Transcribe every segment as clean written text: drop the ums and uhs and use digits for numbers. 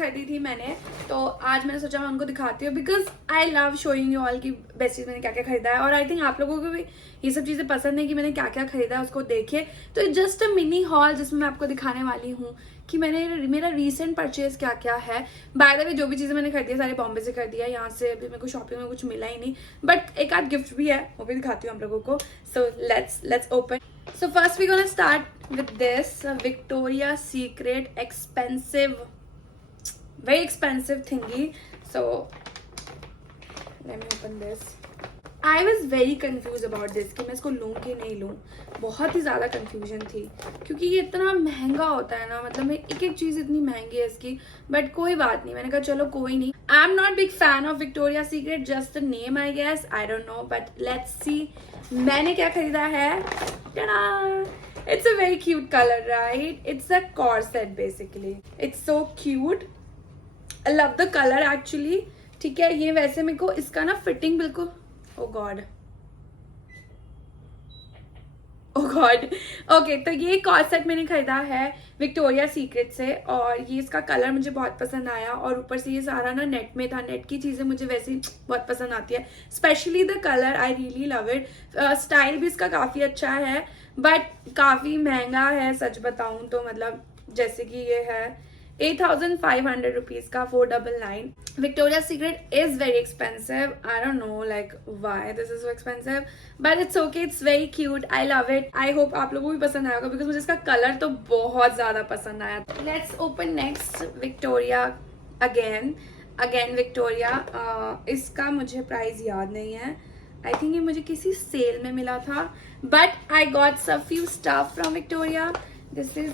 खरीदी थी मैंने, तो आज मैंने सोचा मैं उनको दिखाती हूँ because I love showing you all की बेस्ट चीज मैंने क्या क्या खरीदा है। और आई थिंक आप लोगों को भी ये सब चीजें पसंद है कि मैंने क्या क्या खरीदा है, उसको देखिए। तो जस्ट अ मिनी हॉल जिसमें मैं आपको दिखाने वाली हूँ कि मेरा रीसेंट परचेज क्या क्या है। बाय द वे जो भी चीजें मैंने खरीदी है सारी बॉम्बे से खरीदी है, यहाँ से अभी मेरे को शॉपिंग में कुछ मिला ही नहीं, बट एक आध गिफ्ट भी है, वो भी दिखाती हूँ आप लोगों को। So let's open. So first we're gonna start with this Victoria's Secret very expensive thingy. So let me open this. I was very confused about this कि मैं इसको लूँ कि नहीं लूँ। बहुत ही ज़्यादा confusion थी क्योंकि ये इतना महंगा होता है ना, मतलब एक एक चीज़ इतनी महंगी है इसकी, बट कोई बात नहीं, मैंने कहा चलो कोई नहीं। I am not big fan of Victoria Secret, just the name I guess, I don't know, but let's see मैंने क्या खरीदा है। It's a very cute color, right? It's a corset basically. It's so cute. I love the color actually. ठीक है, ये वैसे मेरे को इसका ना फिटिंग बिल्कुल, oh god, ओके। तो ये कॉर्सेट मैंने खरीदा है विक्टोरिया सीक्रेट से और ये इसका कलर मुझे बहुत पसंद आया और ऊपर से ये सारा ना नेट में था। नेट की चीज़ें मुझे वैसे ही बहुत पसंद आती है, specially the colour, I really love it. Style भी इसका काफ़ी अच्छा है बट काफ़ी महंगा है सच बताऊँ तो, मतलब जैसे कि ये है 8,500 रुपीज का 499। Victoria's Secret is very expensive. I don't know like why this is so expensive, but it's okay. It's very cute. I love it. I hope आप लोगों को भी पसंद आएगा because मुझे इसका कलर तो बहुत ज़्यादा पसंद आया। Let's open next Victoria again Victoria। इसका मुझे प्राइस याद नहीं है। I think ये मुझे किसी सेल में मिला था, but I got a few stuff from Victoria. This is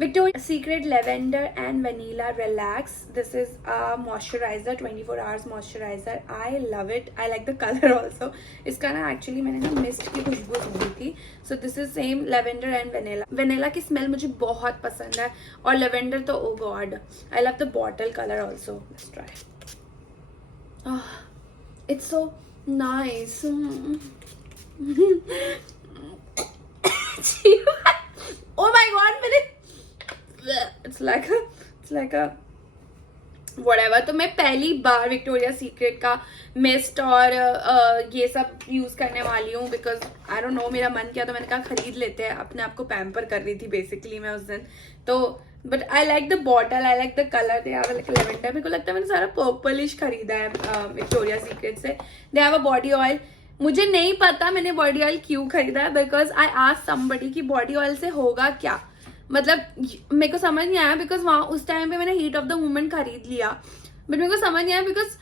Victoria's Secret Lavender and Vanilla Relax. This is a moisturizer, 24 hours moisturizer. I love it. I like the color also. इसका ना actually मैंने ना mist की खुशबू ढूंढी थी. So this is same lavender and vanilla. Vanilla की smell मुझे बहुत पसंद है और lavender तो oh god. I love the bottle color also. Let's try. Oh, it's so nice. Oh my god, मैंने It's like a whatever। तो मैं पहली बार विक्टोरिया सीक्रेट का मिस्ट और ये सब यूज करने वाली हूँ बिकॉज आई डोंट नो, मेरा मन किया तो मैंने कहा खरीद लेते हैं। अपने आप को पैम्पर कर रही थी बेसिकली मैं उस दिन तो, but I like the bottle, I like the colour. They have like lavender, मेरे को लगता है मैंने सारा पर्पलिश खरीदा है विक्टोरिया सीक्रेट से। They have a body oil, मुझे नहीं पता मैंने बॉडी ऑयल क्यों खरीदा है बिकॉज आई आस्क्ड समबडी कि बॉडी ऑयल से होगा क्या, मतलब मेरे को समझ नहीं आया बिकॉज वहाँ उस टाइम पे मैंने हीट ऑफ द मोमेंट खरीद लिया, बट मेरे को समझ नहीं आया बिकॉज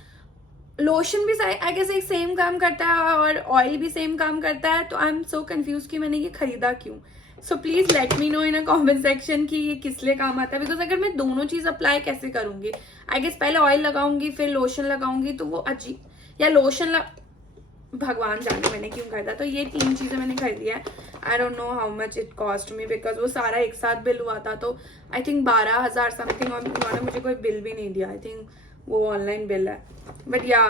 लोशन भी आई गेस एक सेम काम करता है और ऑयल भी सेम काम करता है। तो आई एम सो कंफ्यूज कि मैंने ये खरीदा क्यों। So please let me know in a comment section कि ये किस लिए काम आता है बिकॉज अगर मैं दोनों चीज अप्लाई कैसे करूंगी, आई गेस पहले ऑयल लगाऊंगी फिर लोशन लगाऊंगी तो वो अजीब, या लोशन भगवान जाने मैंने क्यों खरीदा। तो ये 3 चीजें मैंने खरीदी है। आई don't know how much it cost me because वो सारा एक साथ बिल हुआ था तो आई थिंक 12,000 समथिंग, और उन्होंने मुझे कोई बिल भी नहीं दिया। आई थिंक वो ऑनलाइन बिल है, बट या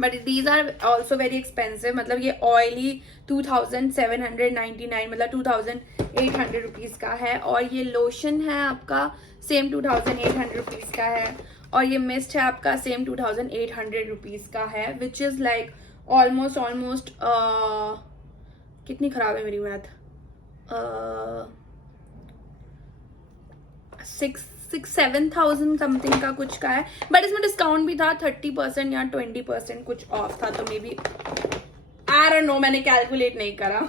but these are also very expensive. मतलब ये ऑयली 2,799 मतलब 2,800 रुपीज का है और ये लोशन है आपका सेम 2,800 रुपीज का है और ये मिस्ट है आपका सेम 2,800 रुपीज का है, विच इज लाइक ऑलमोस्ट कितनी खराब है मेरी मैथ, 6,000-7,000 समथिंग का कुछ का है, बट इसमें डिस्काउंट भी था 30% या 20% कुछ ऑफ था। तो maybe I don't know, मैंने कैलकुलेट नहीं करा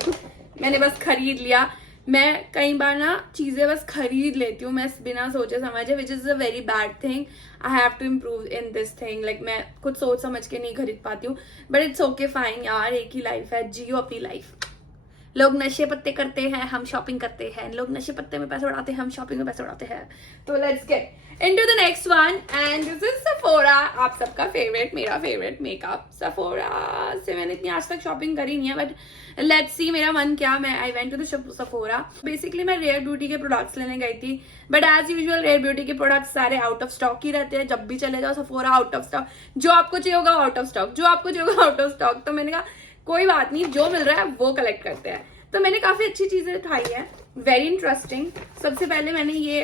मैंने बस खरीद लिया। मैं कई बार ना चीजें बस खरीद लेती हूँ मैं बिना सोचे समझे, which is a very bad thing. I have to improve in this thing. Like मैं कुछ सोच समझ के नहीं खरीद पाती हूँ, बट इट्स ओके फाइन यार, एक ही लाइफ है, जियो अपनी लाइफ। लोग नशे पत्ते करते हैं, हम शॉपिंग करते हैं। लोग नशे पत्ते में पैसे उड़ाते हैं, हम शॉपिंग में पैसे उड़ाते हैं। तो let's get into the next one and this is Sephora. आप सबका फेवरेट, मेरा फेवरेट मेकअप। सफोरा से मैंने इतनी आज तक शॉपिंग करी नहीं है, बट लेट्स सी मेरा मन क्या, मैं I went to the Sephora. Basically मैं रेयर ब्यूटी के प्रोडक्ट्स लेने गई थी, but as usual Rare Beauty के प्रोडक्ट्स सारे आउट ऑफ स्टॉक ही रहते हैं। जब भी चले जाओ सफोरा आउट ऑफ स्टॉक, जो आपको चाहिए होगा आउट ऑफ स्टॉक, जो आपको चाहिए होगा आउट ऑफ स्टॉक। तो मैंने कहा कोई बात नहीं, जो मिल रहा है वो कलेक्ट करते हैं। तो मैंने काफी अच्छी चीजें उठाई है, वेरी इंटरेस्टिंग। सबसे पहले मैंने ये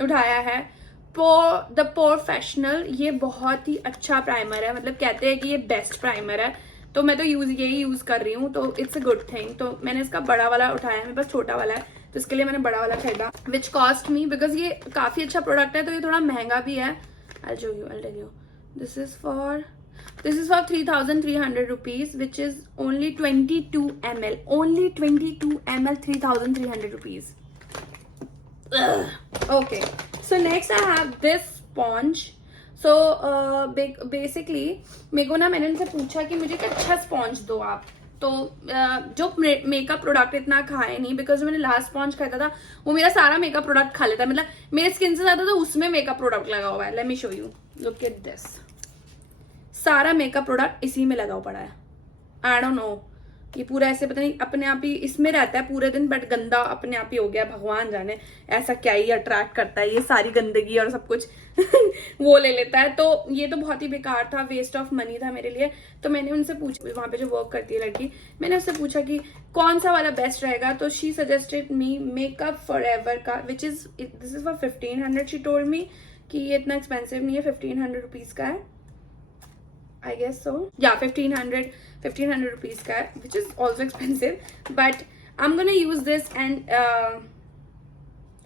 उठाया है द प्रोफेशनल। ये बहुत ही अच्छा प्राइमर है, मतलब कहते हैं कि ये बेस्ट प्राइमर है, तो मैं तो यही यूज कर रही हूँ, तो इट्स अ गुड थिंग। तो मैंने इसका बड़ा वाला उठाया है, मेरे पास छोटा वाला है, तो इसके लिए मैंने बड़ा वाला खरीदा, विच कॉस्ट मी, बिकॉज ये काफी अच्छा प्रोडक्ट है, तो ये थोड़ा महंगा भी है। I'll tell you. This is for 3,300 rupees, which is only 22 ml. Only 22 ml, 3,300 rupees. Ugh. Okay. So next I have this sponge. So basically मेरे को ना, मैंने उनसे पूछा कि मुझे एक अच्छा स्पॉन्ज दो आप, तो जो मेकअप प्रोडक्ट इतना खाए नहीं, बिकॉज मैंने लास्ट स्पॉन्ज खाया था वो मेरा सारा मेकअप प्रोडक्ट खा लेता है, मतलब मेरे स्किन से ज्यादा तो उसमें मेकअप प्रोडक्ट लगा हुआ है। Let me show you, look at this, सारा मेकअप प्रोडक्ट इसी में लगा पड़ा है। आई डोंट नो, ये पूरा ऐसे पता नहीं अपने आप ही इसमें रहता है पूरे दिन, बट गंदा अपने आप ही हो गया, भगवान जाने ऐसा क्या ही अट्रैक्ट करता है ये सारी गंदगी और सब कुछ वो ले लेता है। तो ये तो बहुत ही बेकार था, वेस्ट ऑफ मनी था मेरे लिए। तो मैंने उनसे पूछा, वहां पे जो वर्क करती है लड़की, मैंने उससे पूछा कि कौन सा वाला बेस्ट रहेगा, तो she suggested me Makeup Forever का, which is this is for 1500। She told me कि ये इतना एक्सपेंसिव नहीं है, 1500 रुपीज का है, आई गेस सो, या 1500 रुपीज का है, which is also expensive, but I am gonna use this and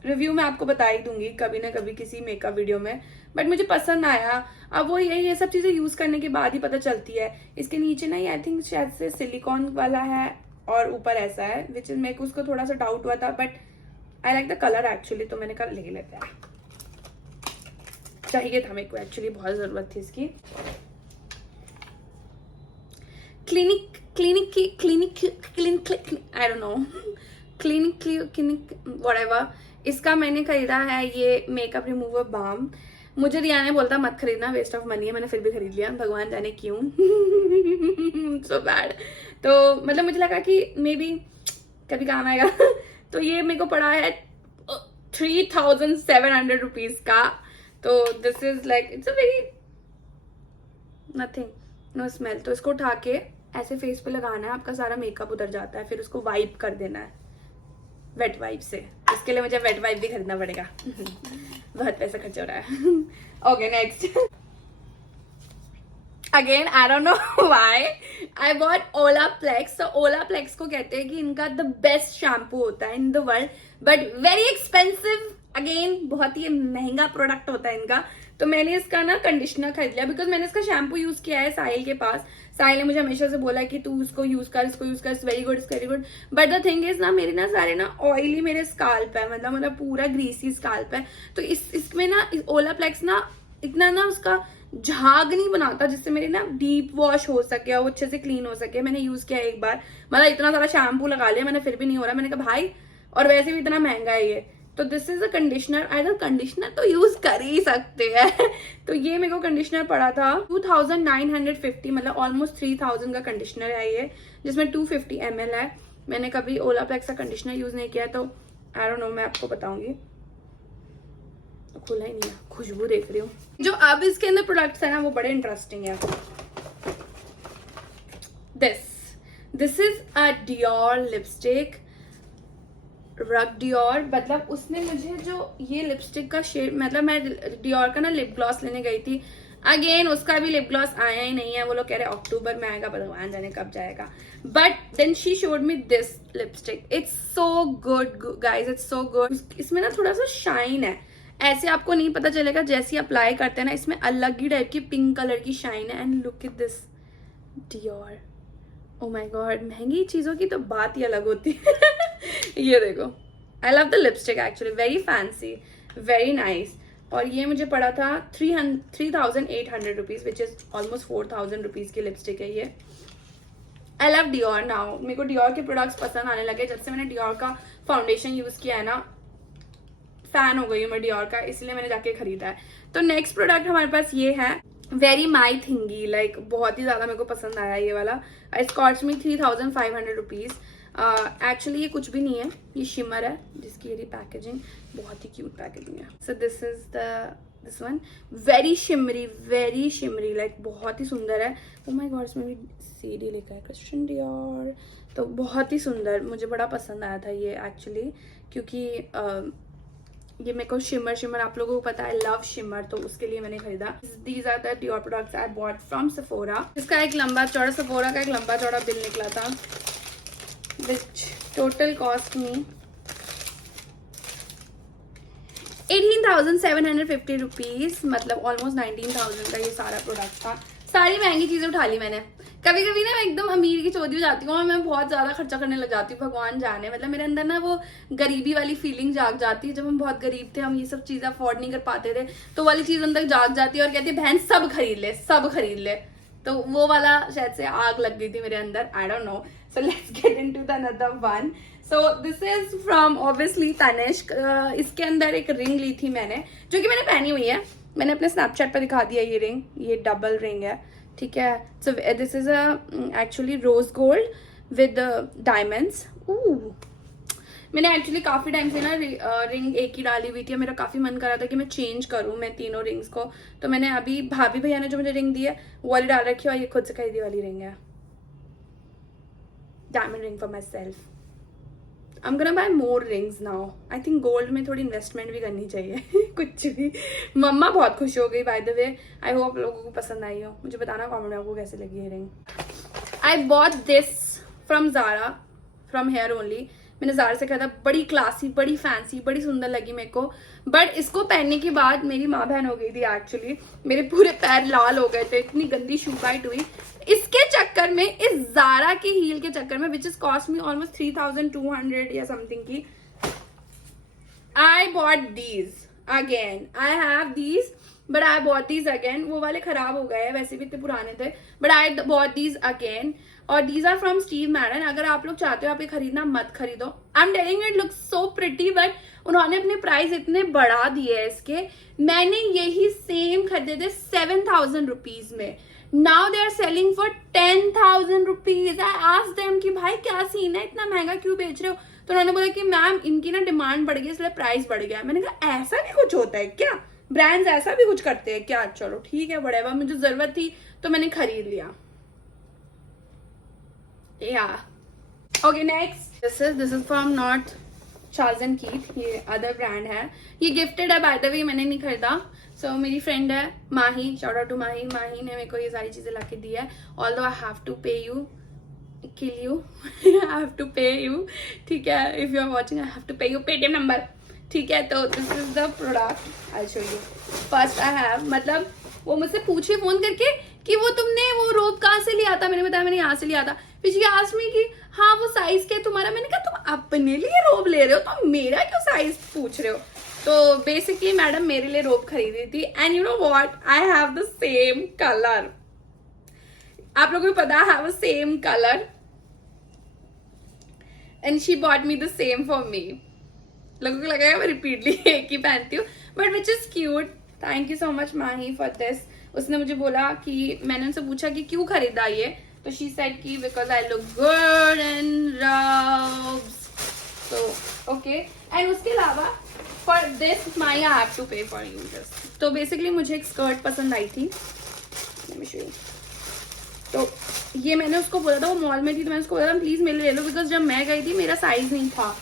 review में आपको बता ही दूंगी कभी ना कभी किसी मेकअप वीडियो में, बट मुझे पसंद आया। अब वो ये सब चीजें यूज करने के बाद ही पता चलती है। इसके नीचे ना आई थिंक शायद से सिलिकॉन वाला है और ऊपर ऐसा है, विच इज मेरे को उसको थोड़ा सा डाउट हुआ था, but I like the colour actually, तो मैंने कहा ले लेते हैं, चाहिए था मेरे को एक्चुअली, बहुत जरूरत थी इसकी। आई डोंट नो, क्लिनिक व्हाटएवर, इसका मैंने खरीदा है ये मेकअप रिमूवर बाम। मुझे रिया ने बोलता मत खरीदना, वेस्ट ऑफ मनी है, मैंने फिर भी खरीद लिया, भगवान जाने क्यों सो बैड। तो मतलब मुझे लगा कि मे बी कभी काम आएगा तो ये मेरे को पड़ा है 3,700 रुपीज का। तो this is like it's a very nothing, no smell. तो इसको उठा के ऐसे फेस पे लगाना है, आपका सारा मेकअप उतर जाता है, फिर उसको वाइप कर देना है वेट वाइप से। इसके लिए मुझे वेट वाइप भी खरीदना पड़ेगा बहुत पैसा खर्च हो रहा है। Okay next, again I don't know why I bought Olaplex. तो ओलाप्लेक्स को कहते हैं कि इनका द बेस्ट शैम्पू होता है in the world, but very expensive, again बहुत ही महंगा प्रोडक्ट होता है इनका। तो मैंने इसका ना कंडीशनर खरीद लिया, बिकॉज मैंने इसका शैम्पू यूज किया है साहिल के पास। साहिल ने मुझे हमेशा से बोला कि तू इसको यूज कर, इसको यूज कर, it's very good. But the thing is ना, मेरे ना सारे ना ऑयली मेरे स्काल्प है, मतलब पूरा ग्रीसी स्काल्प है। तो इसमें ना ओलाप्लेक्स ना इतना ना उसका झाग नहीं बनाता जिससे मेरी ना डीप वॉश हो सके और अच्छे से क्लीन हो सके। मैंने यूज किया एक बार, मतलब इतना सारा शैम्पू लगा लिया मैंने, फिर भी नहीं हो रहा। मैंने कहा भाई, और वैसे भी इतना महंगा है ये, तो this is a conditioner. Ideal conditioner तो यूज कर ही सकते हैं तो ये मेरे को कंडीशनर पड़ा था 2,950, मतलब ऑलमोस्ट 3,000 का कंडीशनर है ये, जिसमें 250 ml है। मैंने कभी ओलाप्लेक्स का कंडीशनर यूज नहीं किया, तो आई डोंट नो, मैं आपको बताऊंगी। खुला ही नहीं है, खुशबू देख रही हूँ। जो अब इसके अंदर प्रोडक्ट्स है ना, वो बड़े इंटरेस्टिंग है। This is a Dior lipstick, रग डियोर। मतलब उसने मुझे जो ये लिपस्टिक का शेड, मतलब मैं डियोर का ना लिप ग्लॉस लेने गई थी, अगेन उसका भी लिप ग्लॉस आया ही नहीं है। वो लोग कह रहे अक्टूबर में आएगा, भगवान जाने कब जाएगा। But then she showed me this lipstick, it's so good guys, it's so good. इसमें ना थोड़ा सा शाइन है, ऐसे आपको नहीं पता चलेगा, जैसे अप्लाई करते हैं ना, इसमें अलग ही टाइप की पिंक कलर की शाइन है। And look at this Dior, oh my God, महंगी चीजों की तो बात ही अलग होती है ये देखो, I love the lipstick actually, very fancy, very nice. और ये मुझे पड़ा था 3,800 rupees, which is almost 4,000 rupees की लिपस्टिक है ये। आई लव डियोर नाउ, मेरे को डियोर के प्रोडक्ट्स पसंद आने लगे जब से मैंने डियोर का फाउंडेशन यूज किया है ना, फैन हो गई हूँ मैं डियोर का, इसलिए मैंने जाके खरीदा है। तो नेक्स्ट प्रोडक्ट हमारे पास ये है, वेरी माई थिंगी, लाइक बहुत ही ज्यादा मेरे को पसंद आया ये वाला। It's cost me 3,500 rupees. Actually ये कुछ भी नहीं है, ये शिमर है, जिसकी ये पैकेजिंग बहुत ही क्यूट पैकेजिंग है। So this is this one, very shimmery, like बहुत ही सुंदर है। ओ माय गॉड, इसमें भी CD लिखा है, क्रिश्चियन डियोर। तो बहुत ही सुंदर, मुझे बड़ा पसंद आया था ये एक्चुअली, क्योंकि ये मेरे को शिमर शिमर, आप लोगों को पता है लव शिमर, तो उसके लिए मैंने खरीदा। These are the Dior products I bought from Sephora. इसका एक लंबा चौड़ा, सेफोरा का एक लंबा चौड़ा बिल निकला था, विच टोटल कॉस्ट मी 18,750 रुपीज, मतलब ऑलमोस्ट 19,000 का ये सारा प्रोडक्ट था। सारी महंगी चीजें उठा ली मैंने। कभी कभी ना मैं एकदम अमीर की चौधरी हो जाती हूँ और मैं बहुत ज्यादा खर्चा करने लग जाती हूँ, भगवान जाने, मतलब मेरे अंदर ना वो गरीबी वाली फीलिंग जाग जाती है। जब हम बहुत गरीब थे, हम ये सब चीजें अफोर्ड नहीं कर पाते थे, तो वाली चीज अंदर जाग जाती है और कहती है बहन सब खरीद ले, सब खरीद ले। तो वो वाला शायद से आग लग गई थी मेरे अंदर, I don't know. So let's get into the another one. So this is from obviously Tanishq. इसके अंदर एक रिंग ली थी मैंने, जो कि मैंने पहनी हुई है। मैंने अपने स्नैपचैट पर दिखा दिया ये रिंग, ये डबल रिंग है, ठीक है। So this is actually rose gold with diamonds. मैंने एक्चुअली काफी टाइम से ना रिंग एक ही डाली हुई थी, मेरा काफी मन कर रहा था कि मैं चेंज करूं मैं तीनों रिंग्स को। तो मैंने अभी भाभी भैया ने जो मुझे रिंग दी है वो वाली डाल रखी है, और ये खुद से खरीदी वाली रिंग है, diamond ring for my self. I'm gonna buy more rings now. I think gold में थोड़ी इन्वेस्टमेंट भी करनी चाहिए कुछ भी। मम्मा बहुत खुश हो गई by the way. I hope लोगों को पसंद आई हो, मुझे बताना कमेंट में आपको कैसे लगी ये ring. I bought this from Zara, from here only. मैंने ज़ारा से खरीदा, बड़ी क्लासी, बड़ी फैंसी, बड़ी सुंदर लगी मेरे को। बट इसको पहनने के बाद मेरी माँ बहन हो गई थी एक्चुअली, मेरे पूरे पैर लाल हो गए थे, इतनी गंदी शू बाइट हुई इसके चक्कर में, इस ज़ारा के हील के चक्कर में, which is cost me almost 3,200 या समथिंग की। आई bought these again, I have these but I bought these again. वो वाले खराब हो गए हैं, वैसे भी इतने पुराने थे, but I bought these again. और these are from Steve Madden. अगर आप लोग चाहते हो आप ये खरीदना, मत खरीदो। I am telling it looks so pretty, but उन्होंने अपने प्राइस इतने बढ़ा दिए हैं इसके। मैंने यही सेम खरीदे थे 7,000 रुपीज में, now they are selling for 10,000 rupees. I asked them कि भाई क्या सीन है, इतना महंगा क्यों बेच रहे हो? तो उन्होंने बोला कि मैम इनकी ना डिमांड बढ़ गई इसलिए प्राइस बढ़ गया। मैंने कहा ऐसा भी कुछ होता है क्या? ब्रांड्स ऐसा भी कुछ करते हैं क्या? चलो ठीक है, व्हाटएवर, मुझे जरूरत थी तो मैंने खरीद लिया। Okay next, this is from not Charles and Keith, ये अदर ब्रांड है। ये गिफ्टेड है बाय द वे, मैंने नहीं खरीदा। सो मेरी फ्रेंड है Mahi, shout out to Mahi. Mahi ने मेरे को ये सारी चीजें लाके दी है। Although I have to pay you, kill you I have to pay you, ठीक है। If you are watching I have to pay you, Paytm number, ठीक है। तो this is the product, I show you. First I have, मतलब वो मुझसे पूछे phone करके कि वो तुमने वो रोब कहाँ से लिया था? मैंने बताया मैंने यहाँ से लिया था। पिछली आस्क मी कि हाँ वो साइज क्या है तुम्हारा? मैंने कहा तुम अपने लिए रोब ले रहे हो तो मेरा क्यों साइज पूछ रहे हो? तो बेसिकली मैडम मेरे लिए रोब खरीदी थी, and you know what, I have the same colour. आप लोगों को पता है, I have the same colour and she bought me the same for me. लोगों को लगेगा मैं रिपीटली एक ही पहनती हूँ, but which is cute. Thank you so much Mahi for this. उसने मुझे बोला कि, मैंने उनसे पूछा कि क्यों खरीदा ये, तो शी सेड कि because I look good in rubs. तो ओके, एंड उसके अलावा for this my I have to pay for you just. तो बेसिकली मुझे एक स्कर्ट पसंद आई थी, तो ये मैंने उसको बोला था, वो मॉल में थी, तो मैंने उसको बोला था प्लीज मेरे ले लो, बिकॉज जब मैं गई थी मेरा साइज नहीं था।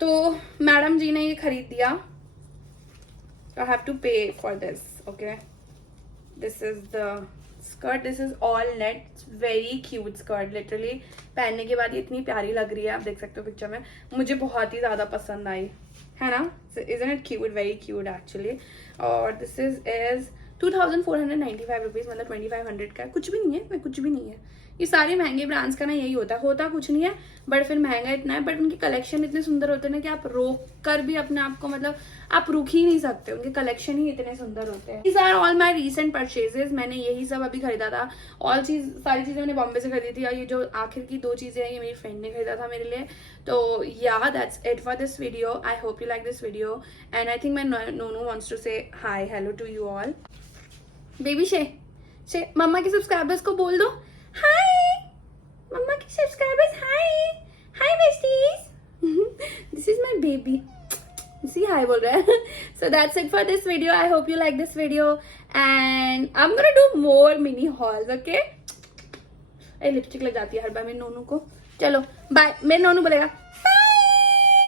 तो मैडम जी ने ये खरीद दिया। आई have to pay for this, okay. This is the skirt, this is all net, very cute skirt. Literally पहनने के बाद ये इतनी प्यारी लग रही है, आप देख सकते हो पिक्चर में, मुझे बहुत ही ज्यादा पसंद आई है ना। Isn't it cute, very cute actually. और दिस इज 2,495 रुपीज, मतलब 2,500 का। कुछ भी नहीं है, कुछ भी नहीं है। ये सारे महंगे ब्रांड्स का ना यही होता कुछ नहीं है, बट फिर महंगा इतना है। बट उनके कलेक्शन इतने सुंदर होते हैं ना कि आप रोक कर भी अपने आप को, मतलब आप रुक ही नहीं सकते, उनके कलेक्शन ही इतने सुंदर होते हैं। These are all my recent purchases। मैंने यही सब अभी खरीदा था। सारी चीजें मैंने बॉम्बे से खरीदी थी, और ये जो आखिर की 2 चीजें हैं ये मेरी फ्रेंड ने खरीदा था मेरे लिए। तो या that's it for this video. I hope you like this video, and I think my Nonu wants to say hi hello to you all. Baby शे मम्मा के सब्सक्राइबर्स को बोल दो हाय, मम्मा के subscribers hi besties. This is my baby, see hi बोल रहा है। So that's it for this video. I hope you like this video, and I am gonna do more mini hauls, okay. Lipstick लग जाती है हर बार मेरे नोनू को। चलो bye, मेरे नोनू बोलेगा